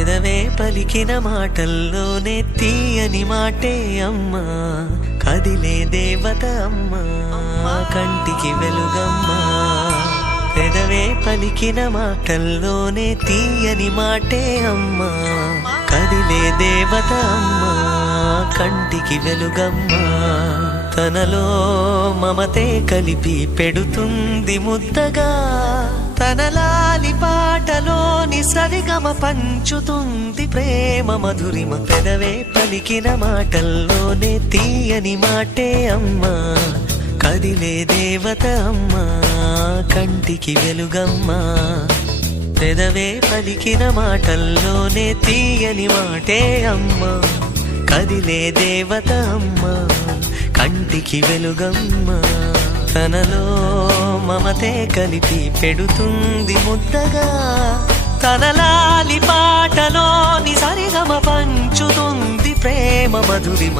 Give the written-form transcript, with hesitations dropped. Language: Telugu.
పెదవే పలికిన మాటల్లోనే తీయని మాటే అమ్మా, కదిలే దేవత అమ్మా, కంటికి వెలుగమ్మా. పెదవే పలికిన మాటల్లోనే తీయని మాటే అమ్మా, కదిలే దేవత అమ్మా, కంటికి వెలుగమ్మా. తనలో మమతే కలిపి పెడుతుంది ముద్దగా, తన లాలి పాటలోని సరిగమ పంచుతుంది ప్రేమ మధురిమ. పెదవే పలికిన మాటల్లోనే తీయని మాటే అమ్మా, కదిలే దేవత అమ్మా, కంటికి వెలుగమ్మా. పెదవే పలికిన మాటల్లోనే తీయని మాటే అమ్మా, కదిలే దేవత అమ్మా, కంటికి వెలుగమ్మా. తనలో మమతే కలిపి పెడుతుంది ముద్దగా, తన లాలి పాటలోని సరిగమ పంచుతుంది ప్రేమ మధురిమ.